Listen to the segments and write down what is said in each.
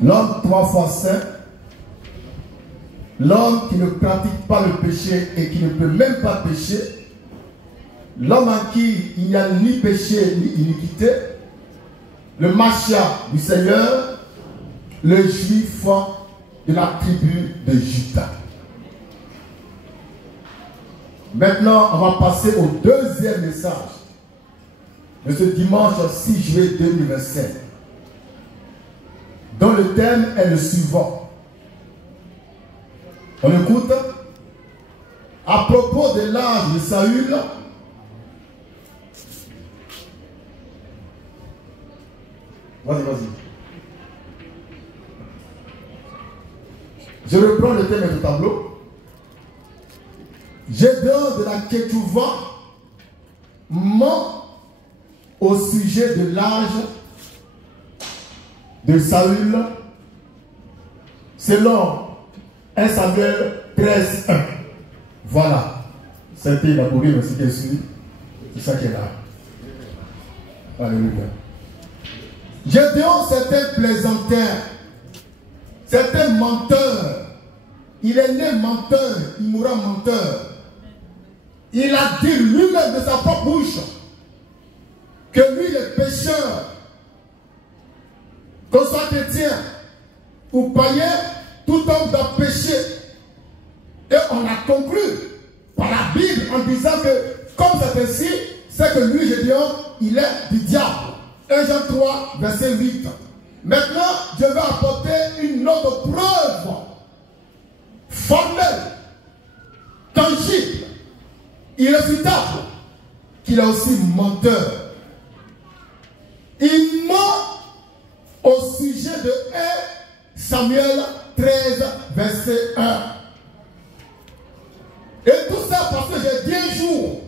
l'homme 3 fois saint, l'homme qui ne pratique pas le péché et qui ne peut même pas pécher, l'homme en qui il n'y a ni péché ni iniquité, le Machia du Seigneur, le juif de la tribu de Juda. Maintenant, on va passer au deuxième message de ce dimanche 6 juillet 2025, dont le thème est le suivant. On écoute. À propos de l'âge de Saül, vas-y. Je reprends le thème du tableau. Gédéon de la Ketouva ment au sujet de l'âge de Saül selon 1 Samuel 13:1. Voilà. C'était élaboré, mais c'est suivi. C'est ça qui est là. Alléluia. Gédéon, c'est un plaisantin. C'est un menteur. Il est né menteur. Il mourra menteur. Il a dit lui-même de sa propre bouche que lui, le pécheur, qu'on soit chrétien ou païen, tout homme doit pécher. Et on a conclu par la Bible en disant que, comme c'est ainsi, c'est que lui, Gédéon, il est du diable. 1 Jean 3, verset 8. Maintenant, je vais apporter une autre preuve formelle, tangible, irréfutable, qu'il est aussi menteur. Il ment au sujet de 1 Samuel 13, verset 1. Et tout ça parce que j'ai dit un jour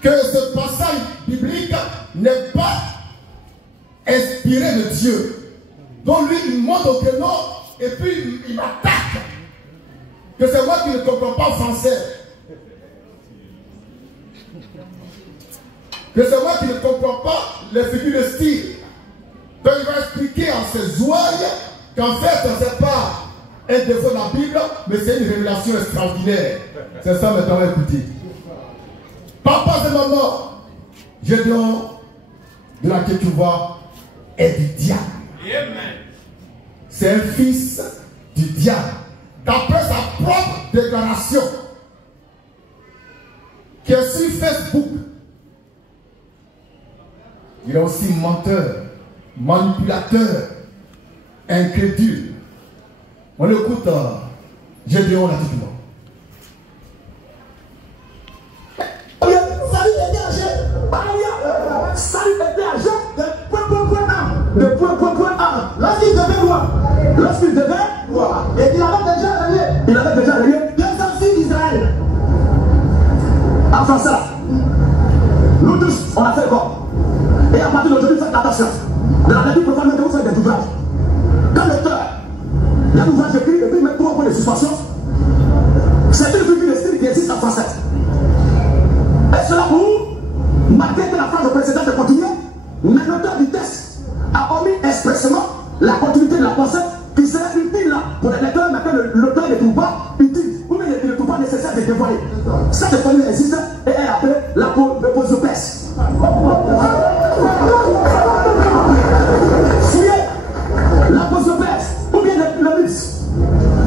que ce passage biblique n'est pas inspiré de Dieu. Donc lui, il monte au créneau et puis il m'attaque. Que c'est moi qui ne comprends pas français. Que c'est moi qui ne comprends pas les figures de style. Donc il va expliquer en ses ouailles qu'en fait, ce n'est pas un défaut de la Bible, mais c'est une révélation extraordinaire. C'est ça maintenant, écoutez. Papa et maman, Gédéon de la Ketouva est du diable. C'est un fils du diable. D'après sa propre déclaration, qui est sur Facebook, il est aussi menteur, manipulateur, incrédule. On écoute Gédéon la Ketouva. Salut était âgé de point A. Lorsqu'il devait voir, et il avait déjà régné 2 ans d'Israël. En français, nous tous, on a fait quoi? Et à partir d'aujourd'hui, faites attention. Dans la Bible profane, vous faites des ouvrages. Quand l'auteur, il y a un ouvrage écrit, et puis il met 3 points de suspension. C'est une figure de style qui existe en français. Et cela pour marquer que la phrase précédente est continuée, mais l'auteur du texte a omis expressément la continuité de la pensée qui serait utile là pour les lecteurs, mais que l'auteur ne trouve pas utile, ou bien il ne trouve pas nécessaire de dévoiler. Cette formule existe et est appelée la prosopès. Fouillez la prosopès, ou bien le mix.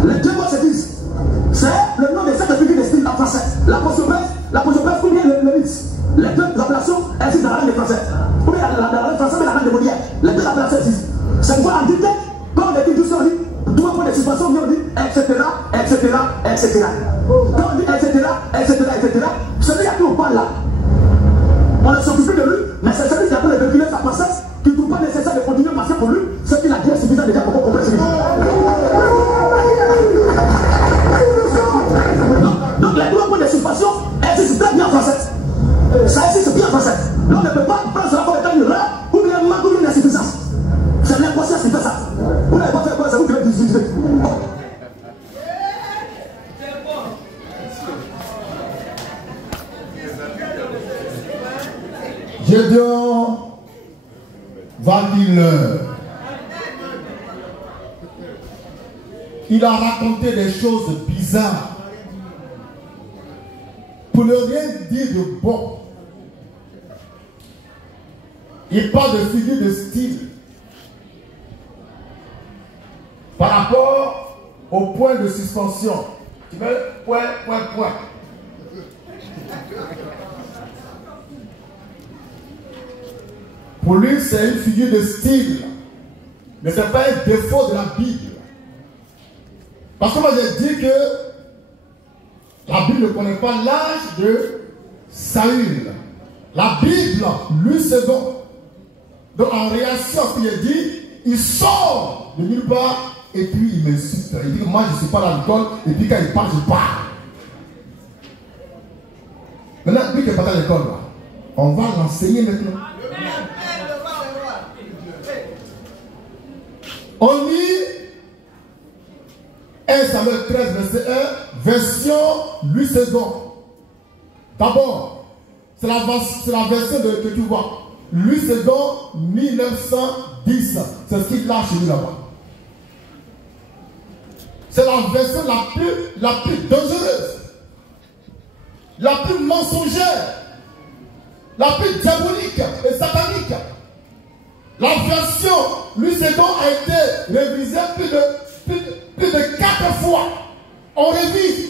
Les deux mots se disent. C'est le nom de cette figure de style en français. La prosopès ou bien le mix. Les deux appellations existent dans la langue française. Ou bien dans la langue française, mais dans la langue de Molière. Les deux appellations existent. C'est pourquoi en dictée, quand on dit tout ça, on dit 3 points de suspension, on dit etc. Quand on dit etc. Celui à qui on parle là, on ne s'occupe plus de lui, mais c'est celui qui a pu véhiculer sa pensée, qui ne trouve pas nécessaire de continuer parce que pour lui, ce qu'il a dit est suffisant déjà pour qu'on comprenne ce qu'il dit. Donc les 3 points de suspension existent très bien en français. Ça existe bien en français. On ne peut pas prendre cela comme étant une erreur ou bien un manque ou une insuffisance. C'est l'inconscience qui fait ça. Vous n'avez pas fait quoi, c'est vous qui l'avez utilisé. Gédéon va dire l'heure. il a raconté des choses bizarres. Pour ne rien dire de bon. Il parle de figure de style. Par rapport au point de suspension. Tu mets point. Pour lui, c'est une figure de style. Mais ce n'est pas un défaut de la Bible. Parce que moi, j'ai dit que la Bible ne connaît pas l'âge de Saül. La Bible lui second. Donc, en réaction à ce qu'il a dit, il sort de nulle part et puis il m'insulte. Il dit que moi, je ne suis pas à l'école et puis quand il parle, je parle. Maintenant, lui qui n'est pas à l'école, on va l'enseigner maintenant. On lit 1 Samuel 13, verset 1, version Louis II. D'abord, c'est la version que tu vois. Louis II, 1910. C'est ce qu'il a chez lui là-bas. C'est la version la plus dangereuse, la plus mensongère, la plus diabolique et satanique. La version Louis II a été révisée plus de 4 fois. On révise,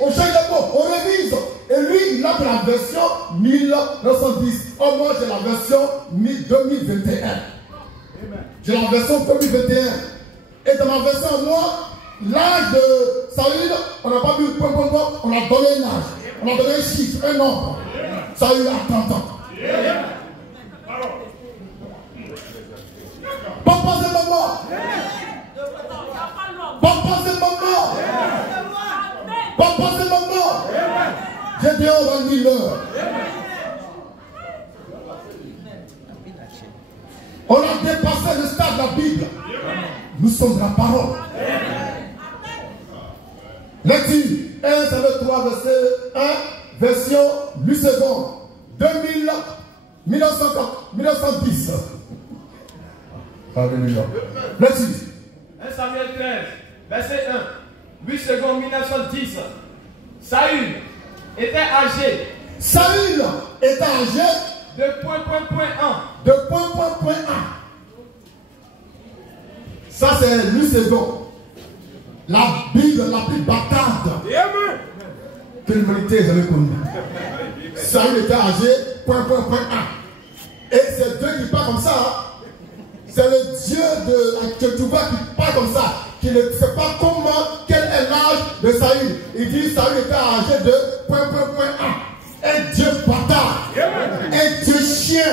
on change de mot, on révise. Et lui, il a pris la version 1910. Oh, moi, j'ai la version 2021. J'ai la version 2021. Et dans ma version, moi, l'âge de Saül, on n'a pas vu point, on a donné un âge. On a donné un chiffre, un nombre. Saül a 30 ans. Papa, c'est maman. Papa, c'est maman. Papa, c'est maman. J'ai dit, on va dire l'heure. On a dépassé le stade de la Bible. Nous sommes la parole. Lecture 1 Samuel 3, verset 1, version 8 secondes. 1910. Alléluia. Lecture 1 Samuel 13, verset 1, 8 secondes 1910. Saül était âgé. Saül était âgé de point 1. De point 1. Ça c'est Louis II. La Bible la plus bâtarde que l'humanité ait jamais connue. Saül était âgé point 1. Et c'est Dieu qui parle comme ça. Hein? C'est le Dieu que tu vois qui parle comme ça. Qui ne sait pas comment, quel est l'âge de Saül. Il dit Saül était âgé de point 1. Un Dieu bâtard. Un Dieu chien.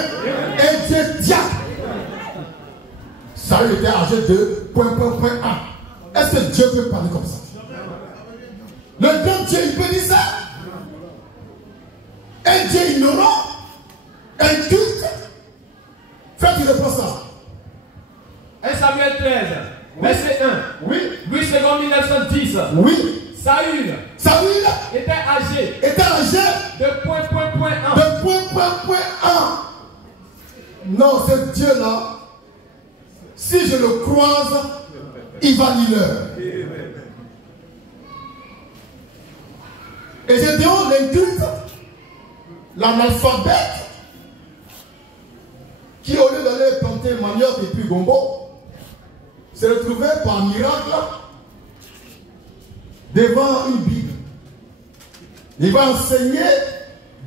Un Dieu diable. Saül était âgé de point 1. Est-ce que Dieu peut parler comme ça? Le grand Dieu, il peut dire ça? Un Dieu ignorant? Un culte? Faites une réponse ça. 1 Samuel 13, verset 1. Oui. 8 secondes 1910. Oui. Saül était âgé. De point 1. De point 1. Non, ce Dieu-là, si je le croise, il va lire l'heure. Et j'ai dit, l'inculte, l'analphabète, qui au lieu d'aller planter manioc et puis gombo, s'est retrouvé par miracle devant une Bible. Il va enseigner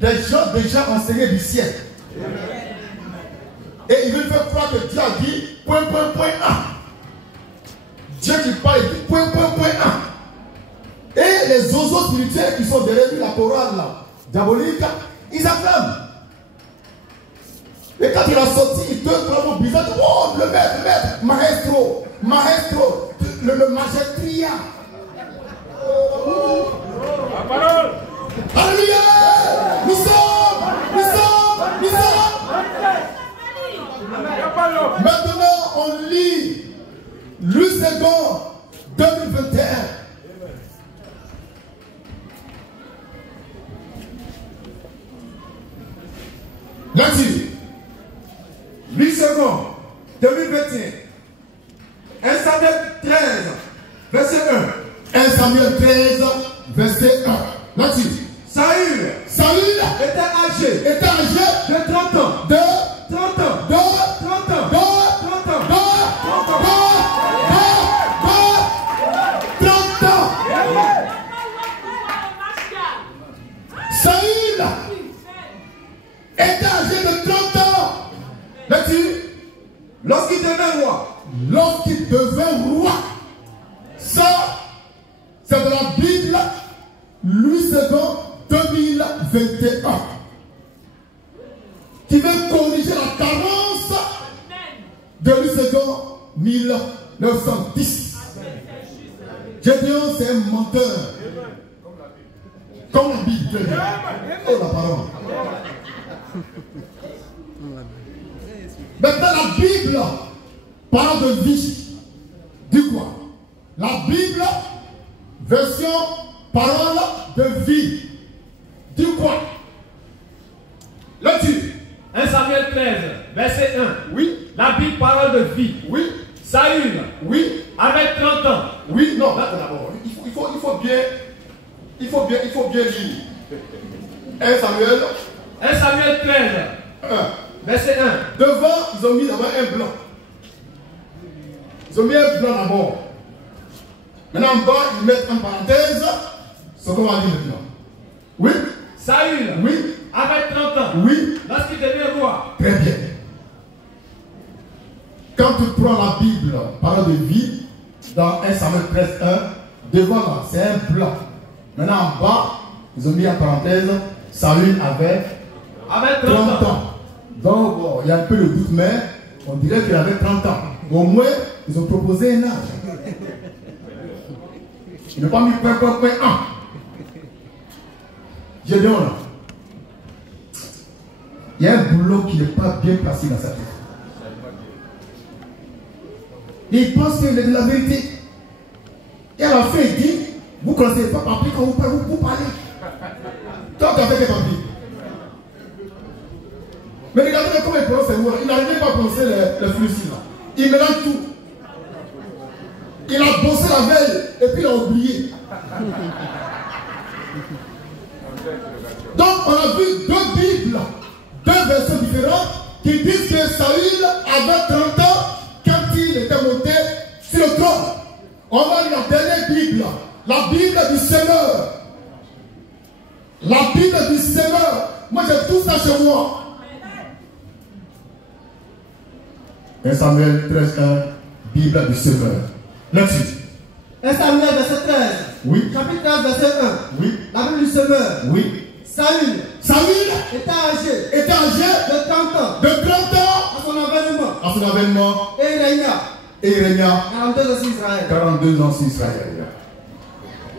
des gens déjà enseignés du siècle. Et il veut faire croire que Dieu a dit point 1. Dieu qui parle dit point 1. Et les oiseaux spirituels qui sont derrière lui, la chorale là, diabolique, ils acclament. Et quand il a sorti, il te trouve bizarre. Oh, le maître, maestro, le magistria. La parole. Alléluia. Nous sommes. Maintenant, on lit Louis II 2021. Là-dessus, Louis II 2021. 1 Samuel 13, verset Samuel 13, verset 1. Là-dessus. Saül était âgé était âgé de 30 ans. de 30 ans. de 30 ans. 30 ans. 30 ans. Saül était âgé de 30 ans. Là-dessus. Lorsqu'il devint roi. Lorsqu'il devint roi. Ça, c'est de la Bible, Louis II 2021. Qui veut corriger la carence de Louis II 1910. Gédéon, c'est un menteur. Comme la Bible. Oh la parole. Maintenant, la Bible parle de vie. Dis quoi? La Bible, version parole de vie. Dis quoi? Là-dessus. 1 Samuel 13, verset 1. Oui. La Bible parole de vie. Oui. Saül, Oui. avec 30 ans. Oui. Non, là d'abord. Il faut bien lire. 1 Samuel. 1 Samuel 13, 1. verset 1. Devant, ils ont mis d'abord un blanc. Ils ont mis un blanc d'abord. Maintenant, en bas, ils mettent en parenthèse ce qu'on va dire maintenant. Oui. Saül, Oui. avec 30 ans. Oui. Lorsqu'il devient roi. Très bien. Quand tu prends la Bible, parole de vie, dans 1 Samuel 13, 1, devant là, c'est un blanc. Maintenant, en bas, ils ont mis en parenthèse, Saül avait 30 ans. Donc, bon, il y a un peu de doute, mais on dirait qu'il avait 30 ans. Au moins, ils ont proposé un âge. Ils n'ont pas mis point 1. Gédéon là. Il y a un boulot qui n'est pas bien placé dans sa tête. Il pense qu'il est de la vérité. Et à la fin, il dit, vous ne connaissez pas papier quand vous parlez. Toi, tu as fait tes papiers. Mais regardez comment il prononce ces mots. Il n'arrivait pas à prononcer les flucides. Il mélange tout. Il a bossé la veille et puis il a oublié. Donc on a vu deux Bibles, deux versions différentes qui disent que Saül avait 30 ans quand il était monté sur le trône. On va lire la dernière Bible, la Bible du Seigneur. La Bible du Seigneur. Moi j'ai tout ça chez moi. 1 Samuel 13, 1, Bible du Seigneur. Là-dessus. 1 Samuel verset 13. Oui. Chapitre 13 verset 1. Oui. La Bible du Semeur. Oui. Saül Saül était âgé était âgé de 30 ans de 30 ans à son avènement. à son avènement Et il régna et il régna 42 ans sur Israël. 42 ans sur Israël.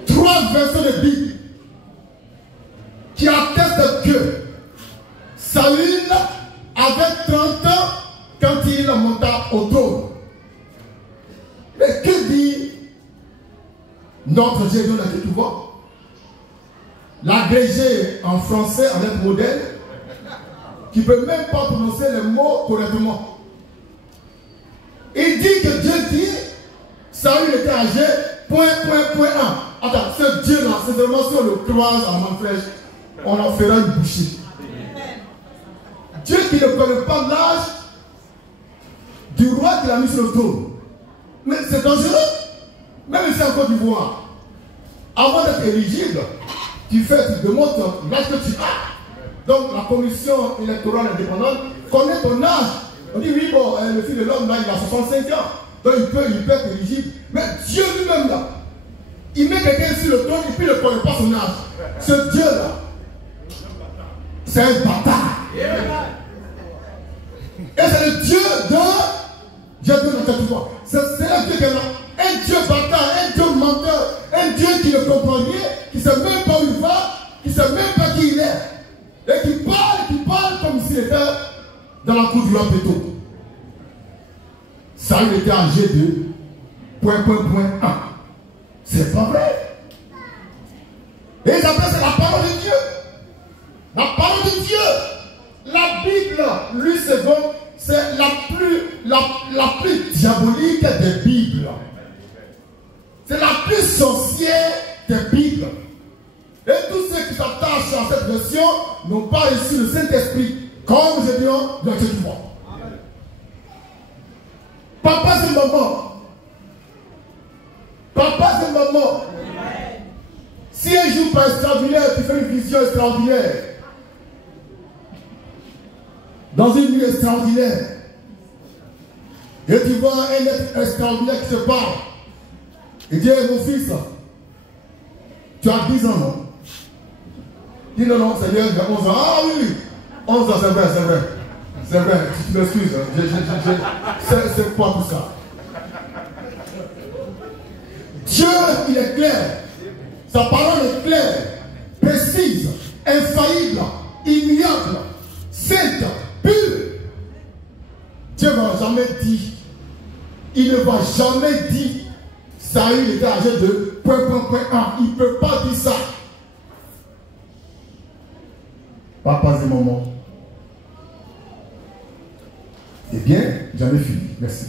3 versets de Bible qui attestent que Saül avait 30 ans quand il monta au trône. Mais que dit notre Gédéon là que tu vois? L'agrégé en français en lettres modèle qui ne peut même pas prononcer les mots correctement. Il dit que Dieu dit Saül était âgé, point 1. Attends, ce Dieu-là, c'est vraiment si on le croise en main fraîche, on en fera une bouchée. Dieu qui ne connaît pas l'âge du roi qui l'a mis sur le trône. Mais c'est dangereux. Même ici en Côte d'Ivoire, avant d'être éligible, tu démontres l'âge que tu as. Donc la commission électorale indépendante connaît ton âge. On dit oui, bon, le fils de l'homme là, il a 65 ans. Donc il peut être éligible. Mais Dieu lui-même là, il met quelqu'un sur le trône et puis il ne connaît pas son âge. Ce Dieu là, c'est un bâtard. Et c'est le Dieu de Gédéon dans cette fois. C'est un Dieu qui est là. Un Dieu bâtard, un Dieu menteur, un Dieu qui ne comprend rien, qui ne sait même pas où il va, qui ne sait même pas qui il est. Et qui parle comme s'il était dans la cour du roi Péto. Saül était âgé de point 1. C'est pas vrai. Et ils appellent ça la parole de Dieu. La parole de Dieu. La Bible, lui second, c'est la plus diabolique des Bibles. C'est la plus sorcière des Bibles. Et tous ceux qui s'attachent à cette version n'ont pas reçu le Saint-Esprit, comme je dis, de Dieu du monde. Papa, c'est maman. Papa, c'est maman. Si un jour par extraordinaire, tu fais une vision extraordinaire, dans une nuit extraordinaire, et tu vois un être extraordinaire qui se parle, et dit, mon fils, tu as 10 ans, non? Dis non, non, Seigneur, j'ai 11 ans. Ah oui, 11 ans, c'est vrai, c'est vrai. C'est vrai, tu m'excuses, c'est pas tout ça. Dieu, il est clair. Sa parole est claire, précise, infaillible, immuable, sainte, pure. Dieu ne va jamais dire, il ne va jamais dire, Saül était âgé de ... Il ne peut pas dire ça. Papa et maman. Eh bien, j'en ai fini. Merci.